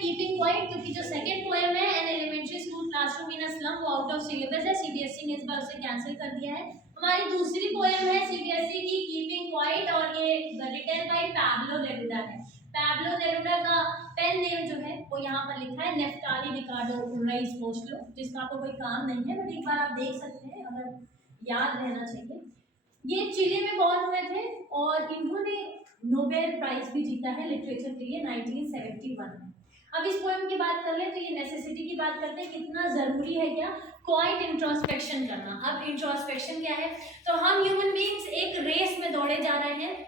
Keeping quiet, क्योंकि जो second poem है an elementary school classroom in a slum वो आउट ऑफ सिलेबस है, सीबीएसई ने इस बार उसे कैंसिल कर दिया है। हमारी दूसरी पोएम है सीबीएसई की कीपिंग क्वाइट और ये रिटन बाय पैब्लो नेरुदा है। पैब्लो नेरुदा का पेन नेम जो है वो यहाँ पर लिखा है नेफ्टाली रिकार्डो रईस पोस्टलो, जिसका आपको कोई काम नहीं है बट एक बार आप देख सकते हैं, अगर याद रहना चाहिए। ये चिली में बॉर्न हुए थे और इन्होंने नोबेल प्राइज भी जीता है लिटरेचर के लिए 1971 में। अब इस पोएम की बात कर ले तो ये नेसेसिटी की बात करते हैं, कितना जरूरी है क्या क्वाइट इंट्रोस्पेक्शन करना। अब इंट्रोस्पेक्शन क्या है, तो हम ह्यूमन बीइंग्स एक रेस में दौड़े जा रहे हैं,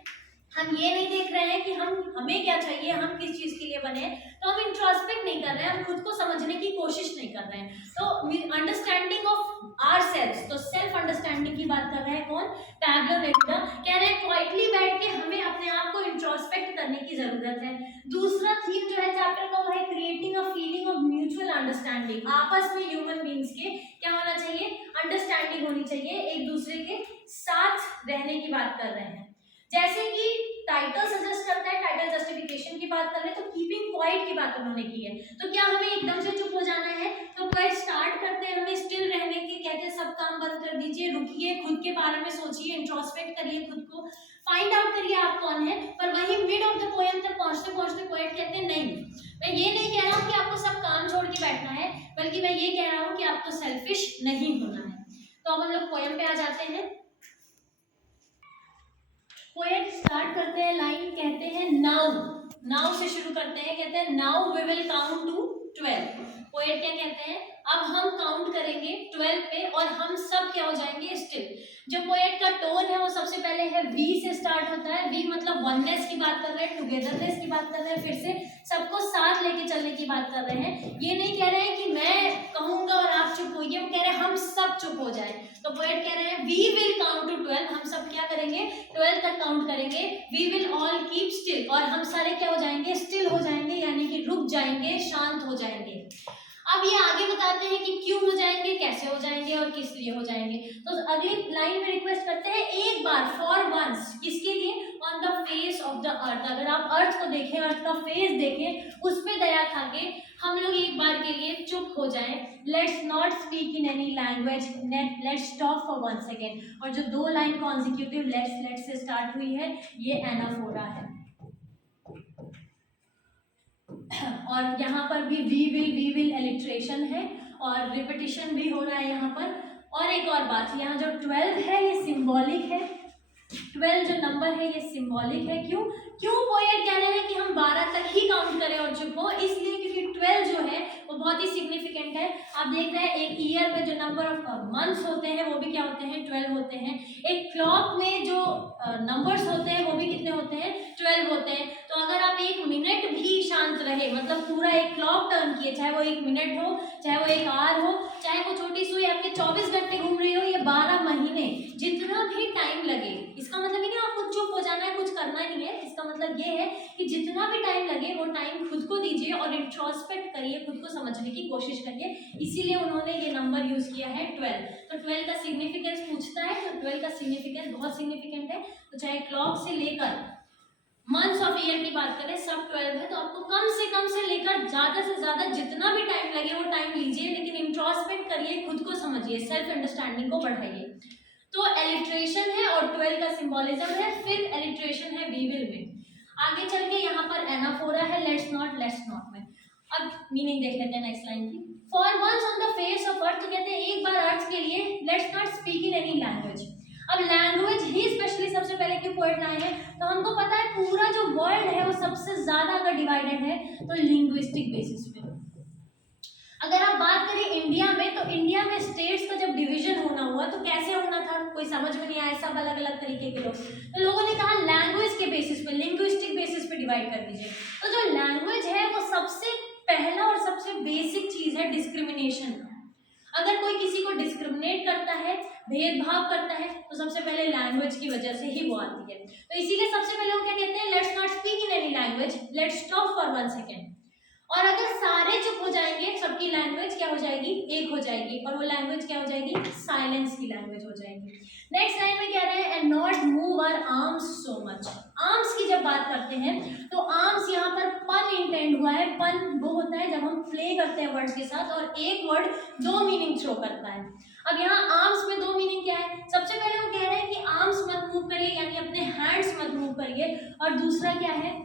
हम ये नहीं देख रहे हैं कि हमें क्या चाहिए, हम किस चीज के लिए बने, तो हम इंट्रोस्पेक्ट नहीं कर रहे हैं, हम खुद को समझने की कोशिश नहीं कर रहे हैं। तो अंडरस्टैंडिंग ऑफ आवरसेल्व्स, तो सेल्फ अंडरस्टैंडिंग की बात कर रहे हैं कौन, पैब्लो नेरुदा। कह रहे हैं क्वाइटली बैठ के हमें अपने आप को इंट्रोस्पेक्ट करने की जरूरत है। दूसरा थीम जो है चैप्टर का वो है creating a feeling of mutual understanding. आपस में ह्यूमन बीइंग्स के क्या होना चाहिए, अंडरस्टैंडिंग होनी चाहिए, एक दूसरे के साथ रहने की बात कर रहे हैं। जैसे कि टाइटल सजेस्ट करता है, टाइटल जस्टिफिकेशन की बात कर रहे हैं, तो कीपिंग क्वाइट की बात उन्होंने की है। तो क्या हमें एकदम से चुप हो जाना है, तो क्वाइट स्टार्ट करते हैं हमें स्टिल रहने के, कहते हैं सब काम बंद कर दीजिए, रुकिए, खुद के बारे में सोचिए, इंट्रोस्पेक्ट करिए, खुद को फाइंड आउट करिए आप कौन है। पर वही मिड ऑफ द पोएम तक पहुंचते पहुंचते क्वाइट कहते हैं नहीं, मैं ये नहीं कह रहा हूँ कि आपको सब काम छोड़ के बैठना है, बल्कि मैं ये कह रहा हूँ कि आपको सेल्फिश नहीं होना है। तो अब हम लोग पोएम पे आ जाते हैं। पोएम स्टार्ट करते हैं, लाइन कहते हैं नाउ, नाउ से शुरू करते हैं, कहते हैं now we will count to 12। Poet क्या कहते हैं, अब हम काउंट करेंगे 12 पे और हम सब क्या हो जाएंगे स्टिल। जो पोएट का टोन है वो सबसे पहले है वी से स्टार्ट होता है, वी मतलब वननेस की बात कर रहे हैं, टुगेदरनेस की बात कर रहे हैं, फिर से सबको साथ लेके चलने की बात कर रहे हैं। ये नहीं कह रहे हैं कि मैं कहूंगा और आप चुप होइए, वो कह रहे हैं हम सब चुप हो जाए। तो पोएट कह रहे हैं वी विल काउंट टू 12, हम सब क्या करेंगे 12 तक काउंट करेंगे। We will all keep still, और हम सारे क्या हो जाएंगे स्टिल हो जाएंगे, यानी कि रुक जाएंगे, शांत हो जाएंगे। अब ये आगे बताते हैं कि क्यों हो जाएंगे, कैसे हो जाएंगे और किस लिए हो जाएंगे। तो अगली लाइन में रिक्वेस्ट करते हैं एक बार फॉर वंस, किसके लिए, on the face of the earth. अगर आप अर्थ को देखें, अर्थ का फेस देखें, उस पे दया खा के हम लोग एक बार के लिए चुप हो जाएं। Let's not speak in any language, let's stop for 1 second. और जो दो line consecutive let's say start हुई है ये एनाफोरा है। और यहाँ पर भी वी विल एलिट्रेशन है और रिपीटिशन भी हो रहा है यहाँ पर। और एक और बात, यहाँ जो 12 है ये सिंबॉलिक है, 12 जो नंबर है ये सिंबॉलिक है। क्यों पोएट कह रहे हैं कि हम 12 तक ही काउंट करें और चुप हो, इसलिए क्योंकि 12 जो है वो बहुत ही सिग्निफिकेंट है। आप देख रहे हैं एक ईयर में जो नंबर ऑफ मंथ्स होते हैं वो भी क्या होते हैं 12 होते हैं। एक क्लॉक में जो नंबर्स होते हैं वो भी कितने होते हैं 12 होते हैं। तो अगर आप एक मिनट भी शांत रहे, मतलब पूरा एक क्लॉक टर्न किए, चाहे वो 1 मिनट हो, चाहे वो 1 आवर हो, चाहे वो छोटी सुई आपके 24 घंटे घूम रही हो, ये 12 महीने, जितना भी टाइम लगे, इसका मतलब नहीं आपको चुप हो जाना है, कुछ करना नहीं है, इसका मतलब ये है कि जितना भी टाइम लगे वो टाइम खुद को दीजिए और इंट्रोस्पेक्ट करिए, खुद को समझने की कोशिश करिए। इसीलिए उन्होंने ये नंबर यूज किया है 12। तो 12 का सिग्निफिकेंस पूछता है, तो 12 का सिग्निफिकेंस बहुत सिग्निफिकेंट है। तो चाहे क्लॉक से लेकर मंथ्स ऑफ ईयर की बात करें सब 12 है। तो आपको कम से लेकर ज्यादा से ज्यादा जितना भी टाइम लगे वो टाइम लीजिए, लेकिन इंट्रोस्पेक्ट करिए, खुद को समझिए, सेल्फ अंडरस्टैंडिंग को बढ़ाइए। तो एलिट्रेशन है और 12 का सिंबोलिज्म है, फिर एलिट्रेशन है वी विल में। आगे चल के यहाँ पर एनाफोरा है लेट्स नॉट में। अब मीनिंग देख लेते हैं नेक्स्ट लाइन की। For once on the face of earth, तो कहते हैं एक बार अर्थ के लिए let's not speak in any language. अब लैंग्वेज ही स्पेशली सबसे पहले क्यों पोएट लाए हैं, तो हमको पता है पूरा जो वर्ल्ड है वो सबसे ज्यादा अगर डिवाइडेड है तो लिंग्विस्टिक बेसिस पे। अगर आप बात करें इंडिया में, तो इंडिया में स्टेट्स का जब डिवीजन होना हुआ तो कैसे होना था, कोई समझ में नहीं आया, सब अलग अलग तरीके के लोग, तो लोगों ने कहा लैंग्वेज के बेसिस पे, लिंग्विस्टिक बेसिस पे डिवाइड कर दीजिए। तो जो लैंग्वेज है वो सबसे पहला और सबसे बेसिक चीज है डिस्क्रिमिनेशन। अगर कोई किसी को डिस्क्रिमिनेट करता है, भेदभाव करता है, तो सबसे पहले लैंग्वेज की वजह से ही वो आती है। तो इसीलिए सबसे पहले वो क्या कहते हैं, let's not speak in any language, let's stop for 1 second. और अगर सारे चुप हो जाएंगे, सबकी लैंग्वेज क्या हो जाएगी, एक हो जाएगी, और वो लैंग्वेज क्या हो जाएगी, साइलेंस की लैंग्वेज हो जाएगी। नेक्स्ट लाइन में कह रहे हैं and not move our arms so much. Arms की जब बात करते हैं तो आर्म्स यहाँ पर पन इंटेंड हुआ है। पन वो होता है जब हम प्ले करते हैं वर्ड्स के साथ और एक वर्ड दो मीनिंग थ्रो करता है। अब यहाँ आर्म्स में दो मीनिंग क्या है? सबसे पहले वो कह रहे हैं कि आर्म्स मत मूव करिए, यानी अपने हैंड्स मत मूव करिए। और दूसरा क्या है,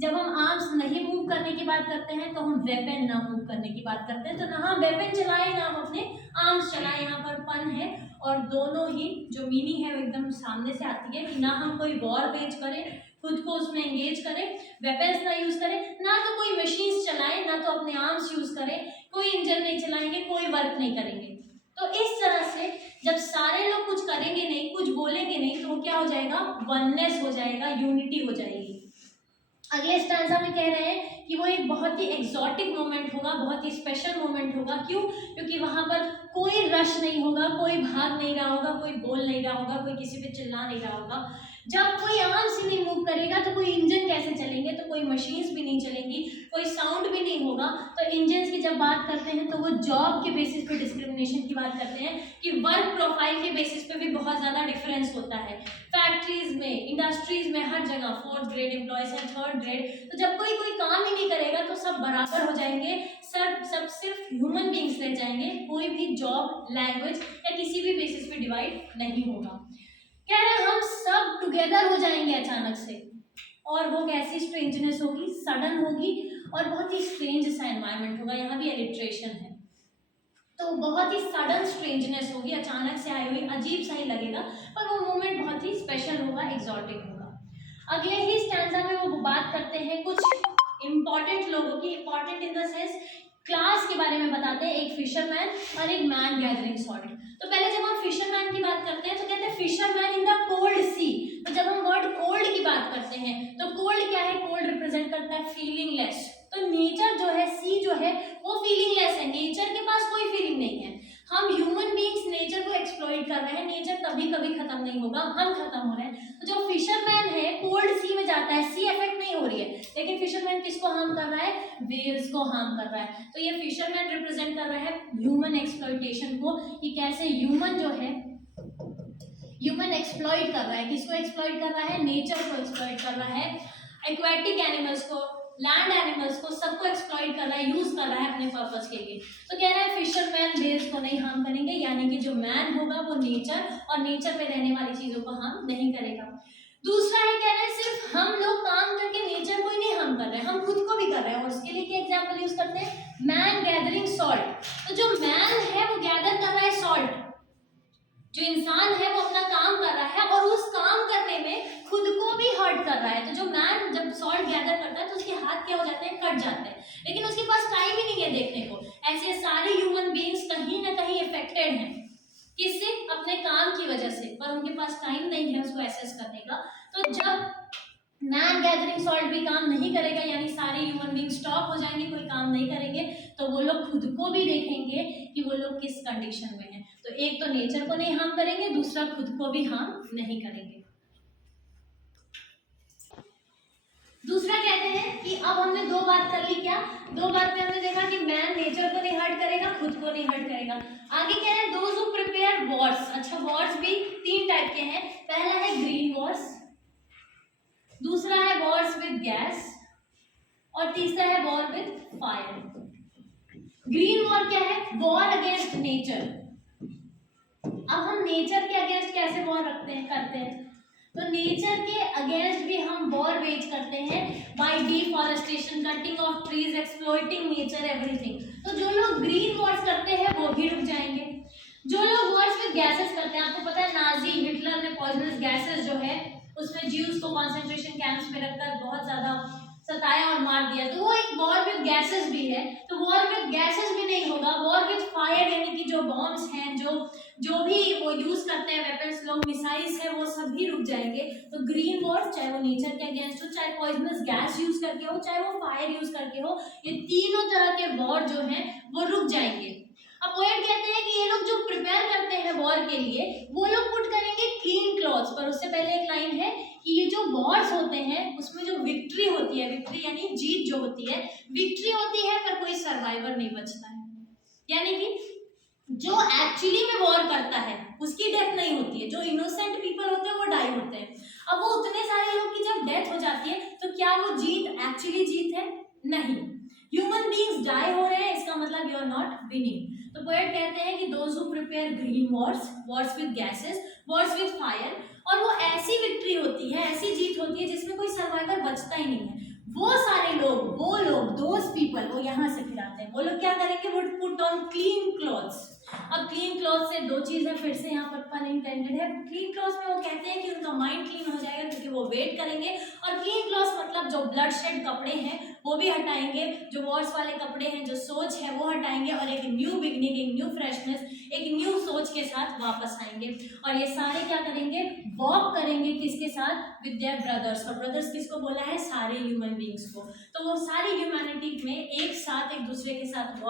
जब हम आर्म्स नहीं मूव करने की बात करते हैं तो हम वेपन ना मूव करने की बात करते हैं। तो ना हम वेपन चलाएं ना हम अपने आर्म्स चलाएं, यहाँ पर पन है। और दोनों ही जो मीनिंग है वो एकदम सामने से आती है कि ना हम कोई वॉर वेज करें, खुद को उसमें एंगेज करें, वेपन्स ना यूज करें, ना तो कोई मशीन्स चलाएं, ना तो अपने आर्म्स यूज करें, कोई इंजन नहीं चलाएंगे, कोई वर्क नहीं करेंगे। तो इस तरह से जब सारे लोग कुछ करेंगे नहीं, कुछ बोलेंगे नहीं, तो क्या हो जाएगा? वननेस हो जाएगा, यूनिटी हो जाएगी। अगले स्टैंजा में कह रहे हैं कि वो एक बहुत ही एक्सोटिक मोमेंट होगा, बहुत ही स्पेशल मोमेंट होगा। क्यों? क्योंकि वहां पर कोई रश नहीं होगा, कोई भाग नहीं रहा होगा, कोई बोल नहीं रहा होगा, कोई किसी पे चिल्ला नहीं रहा होगा। जब कोई आर्म्स ही नहीं मूव करेगा तो कोई इंजन कैसे चलेंगे? तो कोई मशीन्स भी नहीं चलेंगी, कोई साउंड भी नहीं होगा। तो इंजन्स की जब बात करते हैं तो वो जॉब के बेसिस पे डिस्क्रिमिनेशन की बात करते हैं कि वर्क प्रोफाइल के बेसिस पे भी बहुत ज़्यादा डिफरेंस होता है। फैक्ट्रीज में, इंडस्ट्रीज में, हर जगह 4th ग्रेड एम्प्लॉयज हैं, 3rd ग्रेड। तो जब कोई काम ही नहीं करेगा तो सब बराबर हो जाएंगे, सब सिर्फ ह्यूमन बींग्स रह जाएंगे, कोई भी जॉब, लैंग्वेज या किसी भी बेसिस पे डिवाइड नहीं होगा। कह रहे हैं हम सब टुगेदर हो जाएंगे अचानक से, और वो कैसी स्ट्रेंजनेस होगी? सडन होगी और बहुत ही स्ट्रेंज सा एनवायरनमेंट होगा। यहाँ भी एलिट्रेशन है, तो बहुत ही सडन स्ट्रेंजनेस होगी, अचानक से आई हुई, अजीब सा ही लगेगा, पर वो मोमेंट बहुत ही स्पेशल होगा, एक्सोटिक होगा। अगले ही स्टैंजा में वो बात करते हैं कुछ इंपॉर्टेंट लोगों की, important in the sense class के बारे में बताते हैं, एक फिशरमैन और एक मैन गैदरिंग सॉल्ट। तो पहले जब हम फिशरमैन की बात करते हैं तो कहते हैं फिशरमैन इन द कोल्ड सी। तो जब हम वर्ड कोल्ड की बात करते हैं तो कोल्ड क्या है? कोल्ड रिप्रेजेंट करता है फीलिंगलेस। तो नेचर जो है, सी जो है वो फीलिंगलेस है, नेचर के पास कोई फीलिंग नहीं है। हम ह्यूमन बीइंग्स नेचर को एक्सप्लॉइट कर रहे हैं, नेचर कभी कभी खत्म नहीं होगा, हम खत्म हो रहे हैं। तो जो फिशरमैन है कोल्ड सी में जाता है, सी इफेक्ट नहीं हो रही है, लेकिन फिशरमैन किसको हार्म कर रहा है? वेल्स को हार्म कर रहा है। तो ये फिशरमैन रिप्रेजेंट कर रहा है ह्यूमन एक्सप्लॉइटेशन को, कि कैसे ह्यूमन जो है, ह्यूमन एक्सप्लॉइट कर रहा है। किसको एक्सप्लॉइट कर रहा है? नेचर को एक्सप्लॉइट कर रहा है, एक्वेटिक एनिमल्स को, लैंड एनिमल्स को, सबको एक्सप्लॉइट कर रहा है, यूज कर रहा है अपने पर्पस के लिए। तो कह रहा है फिशरमैन वेल्स को नहीं हार्म करेंगे, यानी कि जो मैन होगा वो नेचर और नेचर पे रहने वाली चीजों को हार्म नहीं करेगा। दूसरा है, कह रहे हैं सिर्फ हम लोग काम करके नेचर को ही नहीं हार्म कर रहे हैं, हम खुद को भी कर रहे हैं। और उसके लिए क्या एग्जाम्पल यूज करते हैं? Man gathering salt. तो जो मैन है वो गैदर कर रहा है सॉल्ट, जो इंसान है वो अपना काम कर रहा है और उस काम करने में खुद को भी हर्ट कर रहा है। तो जो मैन जब सॉल्ट गैदर करता है तो उसके हाथ क्या हो जाते हैं? कट जाते हैं, लेकिन उसके पास टाइम ही नहीं है देखने को। ऐसे सारे ह्यूमन बीइंग्स कहीं ना कहीं इफेक्टेड हैं, किससे? अपने काम की वजह से, पर उनके पास टाइम नहीं है उसको एसेस करने का। तो जब मैन गैदरिंग सॉल्ट भी काम नहीं करेगा, यानी सारे ह्यूमन बीइंग स्टॉप हो जाएंगे, कोई काम नहीं करेंगे, तो वो लोग खुद को भी देखेंगे कि वो लोग किस कंडीशन में हैं। तो एक तो नेचर को नहीं हार्म करेंगे, दूसरा खुद को भी हार्म नहीं करेंगे। दूसरा कहते हैं कि अब हमने दो बात कर ली, क्या? दो बात में हमने देखा कि मैन नेचर को नहीं हर्ट करेगा, खुद को नहीं हर्ट करेगा। आगे कह रहे हैं दोज हु प्रिपेयर वॉर्स। अच्छा, वॉर्स भी 3 टाइप के हैं। पहला है ग्रीन वॉर्स, दूसरा है वॉर्स विद गैस, और तीसरा है war with fire. Green war क्या है? War against nature. अब हम नेचर के अगेंस्ट कैसे वॉर करते हैं? तो नेचर के अगेंस्ट भी हम वॉर वेज करते हैं bye deforestation, cutting of trees, exploiting nature, everything. तो जो लोग ग्रीन वॉर्स करते हैं वो भी रुक जाएंगे। जो लोग वॉर्स विद गैसेस करते हैं, आपको पता है नाजी हिटलर ने पॉइजनस गैसेस जो है उसमें ज्यूज को कॉन्सेंट्रेशन कैंप्स में रखकर बहुत ज्यादा सताया और मार दिया, तो वो एक वॉर विद गैसेस भी है। तो वॉर विद गैसेस भी नहीं होगा, वॉर विद फायर, यानी कि जो बॉम्ब्स हैं, जो भी वो यूज करते हैं वेपन्स लोग, मिसाइल्स है, वो सभी रुक जाएंगे। तो ग्रीन वॉर, चाहे वो नेचर के अगेंस्ट हो, चाहे पॉइजनस गैस यूज करके हो, चाहे वो फायर यूज करके हो, ये तीनों तरह के वॉर जो हैं वो रुक जाएंगे। अब पोएट कहते हैं कि ये लोग जो प्रिपेयर करते हैं वॉर के लिए, वो लोग पुट करेंगे क्लीन क्लॉथ्स। पर उससे पहले एक लाइन है कि ये जो वॉर्स होते हैं उसमें जो विक्ट्री होती है, विक्ट्री यानी जीत जो होती है, विक्ट्री होती है पर कोई सर्वाइवर नहीं बचता है। यानी कि जो एक्चुअली में वॉर करता है उसकी डेथ नहीं होती है, जो इनोसेंट पीपल होते हैं वो डाई होते हैं। अब वो उतने सारे लोग की जब डेथ हो जाती है तो क्या वो जीत एक्चुअली जीत है? नहीं। ह्यूमन बीइंग्स डाई हो रहे हैं, इसका मतलब यू आर नॉट विनिंग। तो पोएट कहते हैं कि those who prepare green Wars, Wars with gases, Wars with fire, और वो ऐसी विक्ट्री होती है, ऐसी जीत होती है जिसमें कोई सर्वाइवर बचता ही नहीं है। वो सारे लोग, वो लोग, दोज पीपल, वो यहाँ से फिर आते हैं। वो लोग क्या करेंगे? Would put on clean clothes. अब क्लीन क्लॉथ से दो चीजें फिर से यहाँ पर पन इंटेंडेड है। क्लीन क्लॉथ में वो कहते हैं कि उनका माइंड क्लीन हो जाएगा क्योंकि वो वेट करेंगे, और क्लीन क्लॉथ मतलब जो ब्लड शेड कपड़े हैं वो भी हटाएंगे, जो वॉर्स वाले कपड़े हैं, जो सोच है वो हटाएंगे, और एक न्यू बिगनिंग, एक न्यू फ्रेशनेस, एक न्यू सोच के साथ वापस आएंगे। और ये सारे क्या करेंगे? वॉक करेंगे किसके साथ? With their brothers. और ब्रदर्स किसको बोला है? सारे ह्यूमन बींग्स को। तो वो सारी ह्यूमैनिटी में एक साथ एक दूसरे के साथ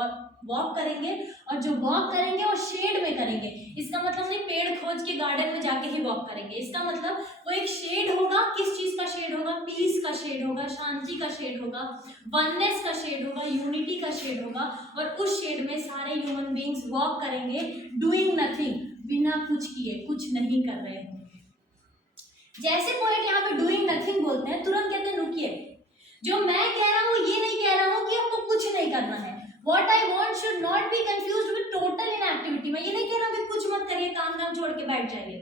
वॉक करेंगे, और जो वॉक करेंगे वो शेड में करेंगे। इसका मतलब नहीं पेड़ खोज के गार्डन में जाके ही वॉक करेंगे, इसका मतलब वो एक शेड होगा। किस चीज का शेड होगा? पीस का शेड होगा, शांति का शेड होगा, वननेस का शेड होगा, यूनिटी का शेड होगा। और उस शेड में सारे ह्यूमन बीइंग्स वॉक करेंगे, डूइंग नथिंग, बिना कुछ किए, कुछ नहीं कर रहे होंगे। जैसे पोएट यहाँ पे डूइंग नथिंग बोलते हैं, तुरंत कहते हैं रुकिए, जो मैं कह रहा हूँ ये नहीं कह रहा हूँ कि आपको कुछ नहीं करना है। What I want should not be confused with total inactivity। मैं ये नहीं कह रहा कि कुछ मत करिए, काम धाम छोड़ के बैठ जाइए।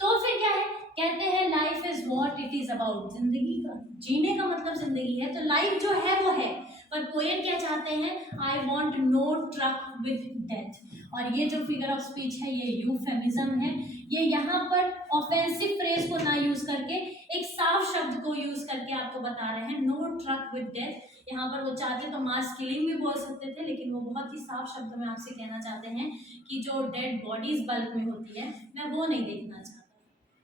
तो फिर क्या है? कहते हैं life is what it is about. जिंदगी का जीने का मतलब जिंदगी है, तो लाइफ जो है वो है। पर पोएट क्या चाहते हैं? I want no truck with death. और ये जो फिगर ऑफ स्पीच है ये यूफेमिज्म है। ये यहाँ पर ऑफेंसिव फ्रेज को ना यूज करके एक साफ शब्द को यूज करके आपको बता रहे हैं, नो ट्रक विद डेथ। यहाँ पर वो चाहते तो मास किलिंग भी बोल सकते थे, लेकिन वो बहुत ही साफ शब्द में आपसे कहना चाहते हैं कि जो डेड बॉडीज बल्क में होती है मैं वो नहीं देखना चाहता।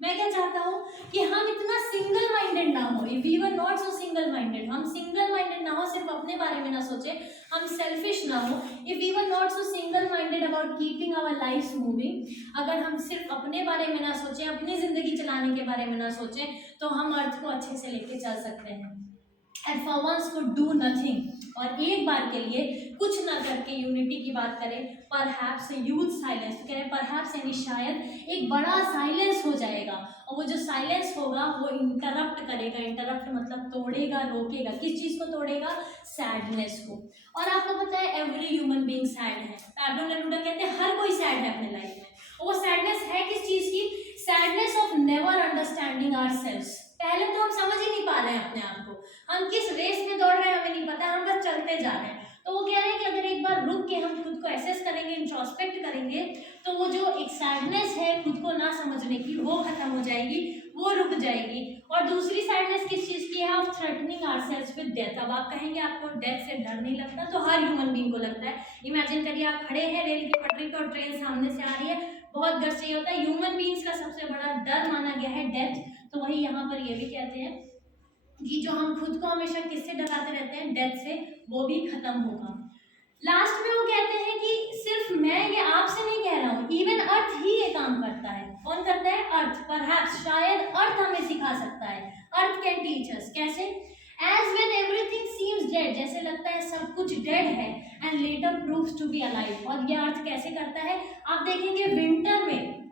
मैं क्या चाहता हूँ कि हम इतना सिंगल माइंडेड ना हो। We were not so single minded, हम सिंगल माइंडेड ना हो, सिर्फ अपने बारे में ना सोचे, हम सेल्फिश ना हो। If we were not so single minded about keeping our life moving, अगर हम सिर्फ अपने बारे में ना सोचें, अपनी जिंदगी चलाने के बारे में ना सोचें, तो हम अर्थ को अच्छे से लेके चल सकते हैं। And for once could do nothing, और एक बार के लिए कुछ ना करके यूनिटी की बात करें, परहैप्स ह्यूज साइलेंस, तो कह रहे परहैप्स यानी शायद एक बड़ा साइलेंस हो जाएगा, और वो जो साइलेंस होगा वो इंटरप्ट करेगा। इंटरप्ट मतलब तोड़ेगा, रोकेगा। किस चीज को तोड़ेगा? सैडनेस को। और आपको पता है एवरी ह्यूमन बीइंग सैड है। पैब्लो नेरूदा कहते हैं हर कोई सैड है अपने लाइफ में। वो सैडनेस है किस चीज की? Sadness of never understanding ourselves. पहले तो हम समझ ही नहीं पा रहे हैं अपने आप को, हम किस रेस में दौड़ रहे हैं हमें नहीं पता, हम बस चलते जा रहे हैं। तो वो कह रहे हैं कि अगर एक बार रुक के हम खुद को एसेस करेंगे, इंट्रोस्पेक्ट करेंगे, तो वो जो एक सैडनेस है खुद को ना समझने की, वो खत्म हो जाएगी, वो रुक जाएगी। और दूसरी सैडनेस किस चीज की है? Of threatening ourselves with death. अब आप कहेंगे आपको डेथ से डर नहीं लगता, तो हर ह्यूमन बीइंग को लगता है। इमेजिन करिए आप खड़े हैं रेल की पटरी पर और ट्रेन सामने से आ रही है, बहुत गट्स चाहिए होता है। ह्यूमन बीइंग्स का सबसे बड़ा डर माना गया है डेथ। तो वही यहाँ पर ये भी कहते हैं कि जो हम खुद को हमेशा किससे डराते रहते हैं? डेथ से, वो भी खत्म होगा। लास्ट में वो कहते हैं कि सिर्फ मैं ये आपसे नहीं कह रहा हूँ, इवन अर्थ ही ये काम करता है। कौन करता है? अर्थ। परहैप्स शायद अर्थ हमें सिखा सकता है। Earth can teach us. कैसे? As when everything seems dead, जैसे लगता है सब कुछ डेड है, and later proves to be alive. और ये अर्थ कैसे करता है? आप देखेंगे विंटर में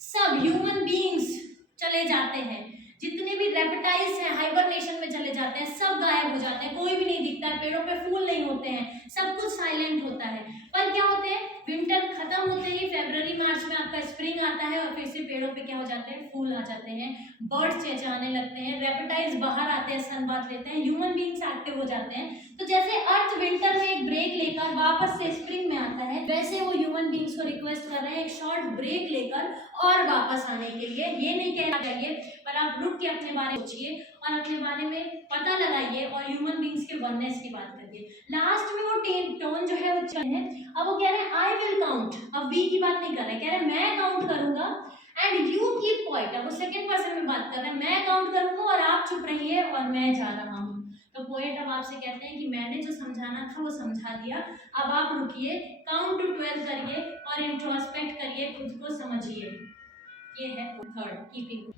सब ह्यूमन बीइंग्स चले जाते हैं, जितने भी रेप्टाइल्स हैं हाइबरनेशन में चले जाते हैं, सब गायब हो जाते हैं, कोई भी नहीं दिखता है, पेड़ों पे फूल नहीं होते हैं, सब कुछ साइलेंट होता है। पर क्या होते हैं? विंटर खत्म होते ही फरवरी मार्च में आपका स्प्रिंग आता है, और फिर से पेड़ों पे क्या हो जाते हैं? फूल आ जाते हैं, बर्ड्स चहचहाने लगते हैं, रेप्टाइल्स बाहर आते हैं, सनबाथ लेते हैं, ह्यूमन बीइंग्स एक्टिव हो जाते हैं। तो जैसे अर्थ विंटर में एक ब्रेक लेकर वापस से स्प्रिंग में आता है, वैसे वो ह्यूमन बीइंग्स को रिक्वेस्ट कर रहे हैं एक शॉर्ट ब्रेक लेकर और वापस आने के लिए। ये नहीं कहना चाहिए, पर आप रुक के अपने बारे में सोचिए और अपने बारे में पता लगाइए और ह्यूमन बीइंग्स के वननेस की बात करिए। लास्ट में वो टोन जो है वो चल है। अब वो कह रहे हैं आई विल काउंट। अब वी की बात नहीं कर रहे, कह रहे हैं मैं काउंट करूंगा एंड यू कीप क्वाइट। अब वो सेकंड पर्सन में बात कर रहे हैं, मैं काउंट करूंगा और आप चुप रहिए और मैं जा रहा हूँ। तो पोएट अब आपसे कहते हैं कि मैंने जो समझाना था वो समझा दिया, अब आप रुकिए, काउंट टू 12 करिए और इंट्रोस्पेक्ट करिए, खुद को समझिए। ये है थर्ड कीपिंग।